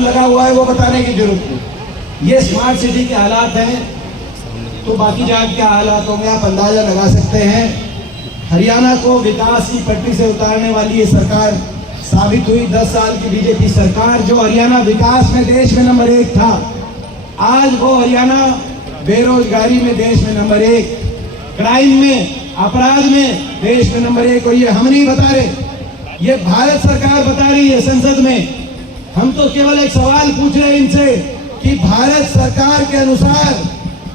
कौन लगा हुआ है वो बताने की जरूरत नहीं। ये स्मार्ट सिटी के हालात हैं, तो बाकी जगह क्या हालात होंगे आप अंदाजा लगा सकते हैं। हरियाणा को विकास की पटरी से उतारने वाली ये सरकार साबित हुई। 10 साल की बीजेपी सरकार, जो हरियाणा विकास में देश में नंबर 1 था, आज वो हरियाणा बेरोजगारी में देश में नंबर 1, क्राइम में, अपराध में देश में नंबर 1। और ये हम नहीं बता रहे, ये भारत सरकार बता रही है संसद में। हम तो केवल एक सवाल पूछ रहे हैं इनसे कि भारत सरकार के अनुसार,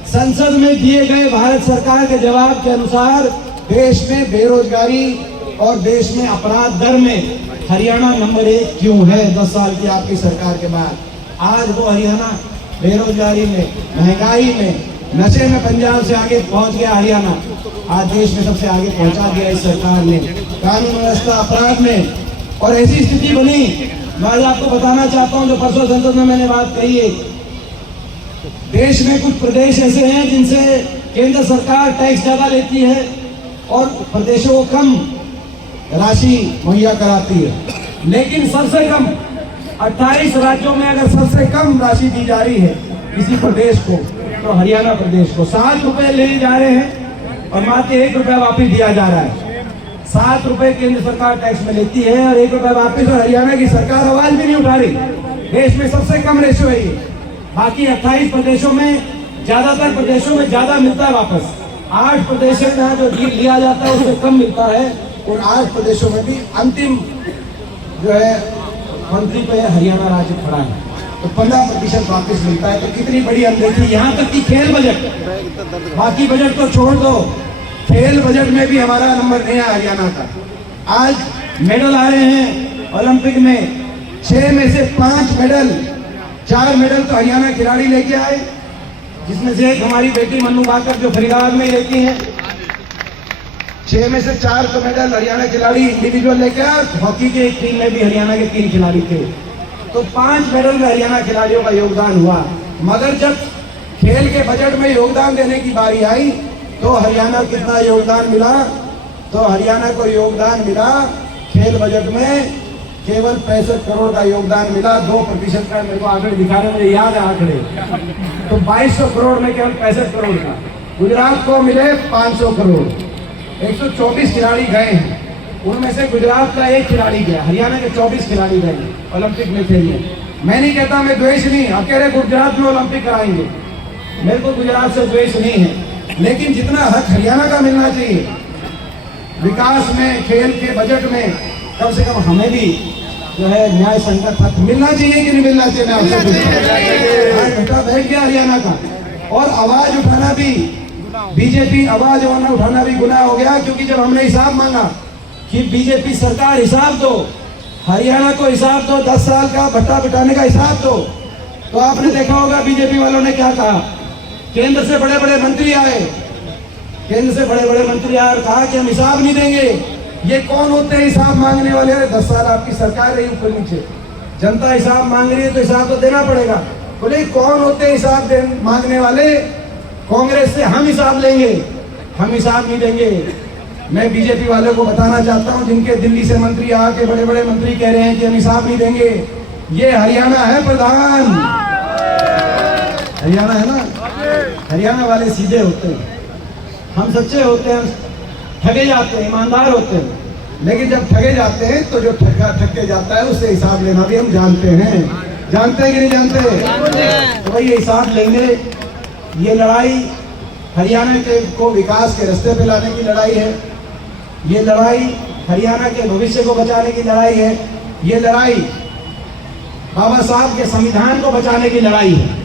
संसद में दिए गए भारत सरकार के जवाब के अनुसार देश में बेरोजगारी और देश में अपराध दर में हरियाणा नंबर 1 क्यों है 10 साल की आपकी सरकार के बाद। आज वो हरियाणा बेरोजगारी में, महंगाई में, नशे में पंजाब से आगे पहुंच गया हरियाणा। आज देश में सबसे आगे पहुंचा दिया इस सरकार ने कानून व्यवस्था, अपराध में। और ऐसी स्थिति बनी, मैं आज आपको बताना चाहता हूं, जो परसों संसद में मैंने बात कही है, देश में कुछ प्रदेश ऐसे हैं जिनसे केंद्र सरकार टैक्स ज्यादा लेती है और प्रदेशों को कम राशि मुहैया कराती है। लेकिन सबसे कम 28 राज्यों में अगर सबसे कम राशि दी जा रही है किसी प्रदेश को, तो हरियाणा प्रदेश को 7 रुपए ले जा रहे हैं और मात्र 1 रुपया वापिस दिया जा रहा है। 7 रुपए केंद्र सरकार टैक्स में लेती है और 1 रुपया वापिस, और हरियाणा की सरकार आवाज भी नहीं उठा रही। देश में सबसे कम रेशियो है ये। बाकी 28 प्रदेशों में, ज्यादातर प्रदेशों में ज्यादा मिलता है वापस। 8 प्रदेशों में जो लिया जाता है उससे कम मिलता है। उन 8 प्रदेशों में भी अंतिम जो है मंत्री पे हरियाणा राज्य खड़ा है, तो 15% वापस मिलता है। तो कितनी बड़ी अनदेखी। यहाँ तक कि खेल बजट, बाकी बजट तो छोड़ दो, खेल बजट में भी हमारा नंबर नहीं है हरियाणा का। आज मेडल आ रहे हैं ओलंपिक में, 6 में से 5 मेडल, 4 मेडल तो हरियाणा खिलाड़ी लेके आए, जिसमें से एक हमारी बेटी मन्नू भाकर जो फरीदाबाद में रहती है। 6 में से 4 तो मेडल हरियाणा खिलाड़ी इंडिविजुअल लेके आए। हॉकी की एक टीम में भी हरियाणा के 3 खिलाड़ी थे, तो 5 मेडल में हरियाणा खिलाड़ियों का योगदान हुआ। मगर जब खेल के बजट में योगदान देने की बारी आई तो हरियाणा कितना योगदान मिला, तो हरियाणा को योगदान मिला खेल बजट में केवल 65 करोड़ का योगदान मिला। 2% का मेरे को आंकड़े दिखा रहे, मुझे याद है आंकड़े। तो 2200 करोड़ में केवल 65 करोड़ का। गुजरात को मिले 500 करोड़। 124 खिलाड़ी गए हैं, उनमें से गुजरात का 1 खिलाड़ी गया, हरियाणा के 24 खिलाड़ी गए ओलंपिक में थे। मैं नहीं कहता, मैं द्वेष नहीं, अकेले गुजरात में ओलंपिक कराएंगे, मेरे को गुजरात से द्वेष नहीं है। लेकिन जितना हक हरियाणा का मिलना चाहिए विकास में, खेल के बजट में, कम से कम हमें भी जो है न्याय संगत हक मिलना चाहिए कि नहीं मिलना चाहिए। मैं आपसे बेटा बैठ गया हरियाणा का। और आवाज उठाना भी, बीजेपी आवाज उठाना भी गुनाह हो गया, क्योंकि जब हमने हिसाब मांगा कि बीजेपी सरकार हिसाब दो, हरियाणा को हिसाब दो, 10 साल का भट्टा बिठाने का हिसाब दो, तो आपने देखा होगा बीजेपी वालों ने क्या कहा। केंद्र से बड़े बड़े मंत्री आए, केंद्र से बड़े बड़े मंत्री आए और कहा कि हम हिसाब नहीं देंगे। ये कौन होते हैं हिसाब मांगने वाले? 10 साल आपकी सरकार रही ऊपर नीचे, जनता हिसाब मांग रही है तो हिसाब तो देना पड़ेगा। बोले कौन होते हैं हिसाब मांगने वाले? कांग्रेस से हम हिसाब लेंगे, हम हिसाब नहीं देंगे। मैं बीजेपी वालों को बताना चाहता हूं, जिनके दिल्ली से मंत्री आके बड़े बड़े मंत्री कह रहे हैं कि हम हिसाब नहीं देंगे, ये हरियाणा है प्रधान, हरियाणा है ना। हरियाणा वाले सीधे होते हैं, हम सच्चे होते हैं, ठगे जाते हैं, ईमानदार होते हैं। लेकिन जब ठगे जाते हैं तो जो ठगे जाता है उससे हिसाब लेना भी हम जानते हैं। जानते हैं कि नहीं जानते? तो भाई ये हिसाब लेंगे। ये लड़ाई हरियाणा के को विकास के रास्ते पे लाने की लड़ाई है। ये लड़ाई हरियाणा के भविष्य को बचाने की लड़ाई है। ये लड़ाई बाबा साहब के संविधान को बचाने की लड़ाई है।